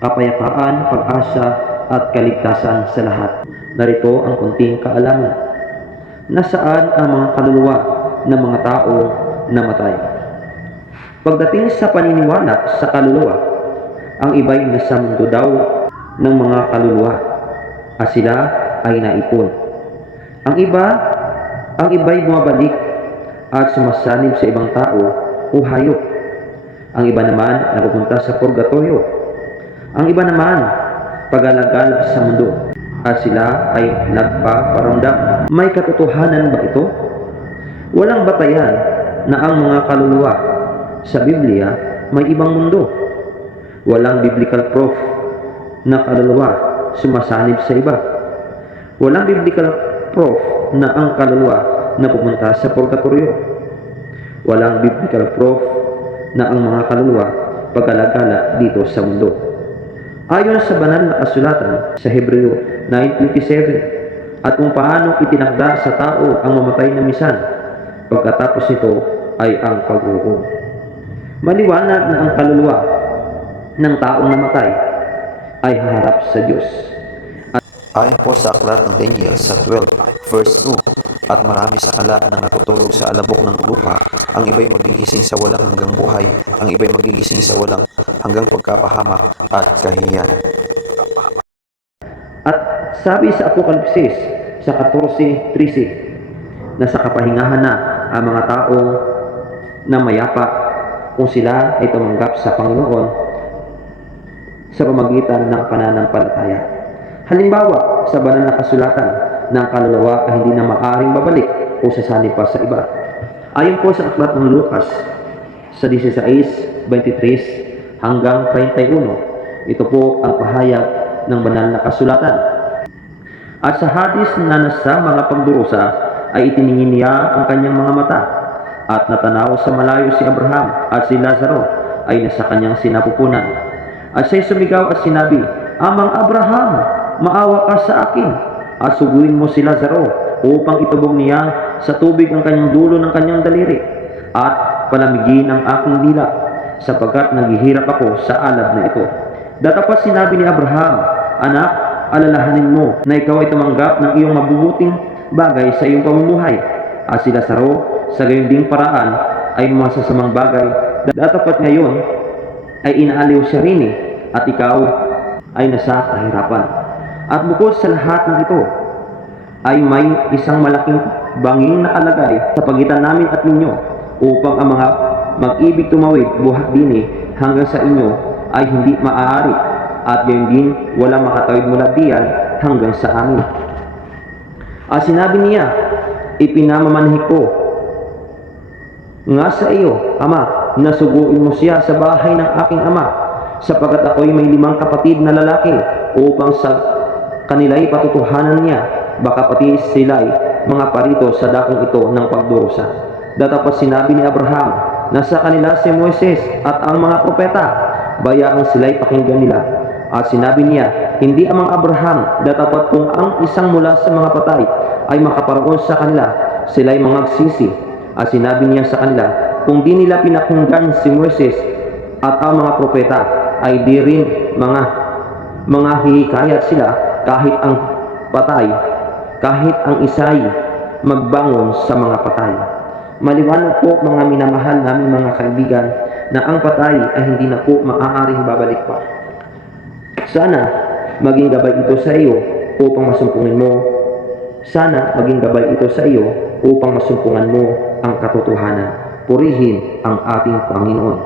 kapayapaan, pag-asa at kaligtasan sa lahat. Narito ang kunting kaalaman. Nasaan ang mga kaluluwa ng mga tao namatay? Pagdating sa paniniwala sa kaluluwa, ang iba'y nasa mundo daw ng mga kaluluwa at sila ay naipon. Ang iba'y bumabalik at sumasanib sa ibang tao o hayop. Ang iba naman napupunta sa purgatorio. Ang iba naman pag-alagala sa mundo at sila ay nagpaparamdam. May katotohanan ba ito? Walang batayan na ang mga kaluluwa sa Biblia may ibang mundo. Walang biblical proof na kaluluwa sumasanib sa iba. Walang biblical proof na ang kaluluwa napupunta sa purgatorio. Walang biblical proof na ang mga kaluluwa pag-alagala dito sa mundo. Ayon sa banal na kasulatan sa Hebreo 9:27, at kung paano itinakda sa tao ang mamatay na minsan, pagkatapos nito ay ang paghuhukom. Maliwanag na ang kaluluwa ng taong namatay ay haharap sa Diyos. Ayon po sa aklat ng Daniel sa 12 verse 2, at marami sa kalat na natutulog sa alabok ng lupa, ang iba'y magigising sa walang hanggang buhay, ang iba'y magigising sa walang hanggang pagkapahamak at kahihiyan. At sabi sa Apokalipsis sa 14:13 na sa kapahingahan na ang mga taong na mayapa kung sila ay tumanggap sa Panginoon sa pamagitan ng pananampalataya. Halimbawa, sa banal na kasulatan ng kaluluwa ay hindi na maaaring babalik o sasanib pa sa iba. Ayon po sa aklat ng Lucas sa 16:23 hanggang 31, ito po ang pahayag ng banal na kasulatan. At sa hadis na nasa mga pagdurusa ay itiningin niya ang kanyang mga mata, at natanaw sa malayo si Abraham at si Lazaro ay nasa kanyang sinapupunan. At siya'y sumigaw at sinabi, "Amang Abraham, maawa ka sa akin, at suguin mo si Lazaro upang itubog niya sa tubig ang kanyang dulo ng kanyang daliri, at palamigin ang aking dila, sapagkat naghihirap ako sa alab na ito." Datapat sinabi ni Abraham, "Anak, alalahanin mo na ikaw ay tumanggap ng iyong mabubuting bagay sa iyong pamumuhay, at si Lazaro sa gayon ding paraan ay masasamang bagay. Datapat ngayon ay inaaliw siya rin, at ikaw ay nasa kahirapan. At bukod sa lahat ng ito, ay may isang malaking banging nakalagay sa pagitan namin at ninyo, upang ang mga mag-ibig tumawid buhat dini hanggang sa inyo ay hindi maaari, at gayon din walang makatawid mula diyan hanggang sa amin." At sinabi niya, "Ipinamamanhi ko nga sa iyo, Ama, na suguin mo siya sa bahay ng aking ama, sapagkat ako'y may 5 kapatid na lalaki, upang sa kanila'y patutuhanan niya, baka pati sila'y mga parito sa dakong ito ng pagdurusa." Datapat sinabi ni Abraham na sa kanila si Moises at ang mga propeta, bayaan sila'y pakinggan nila. At sinabi niya, hindi amang Abraham, datapat kung ang isang mula sa mga patay ay makaparoon sa kanila, sila'y mangagsisi. At sinabi niya sa kanila, kung di nila pinakinggan si Moises at ang mga propeta, ay di rin mga hihikayat sila, kahit ang patay, kahit ang isa'y magbangon sa mga patay. Maliwanag po, mga minamahal namin mga kaibigan, na ang patay ay hindi na po maaaring babalik pa. Sana maging gabay ito sa iyo upang masumpungin mo. Sana maging gabay ito sa iyo upang masumpungan mo ang katotohanan. Purihin ang ating Panginoon.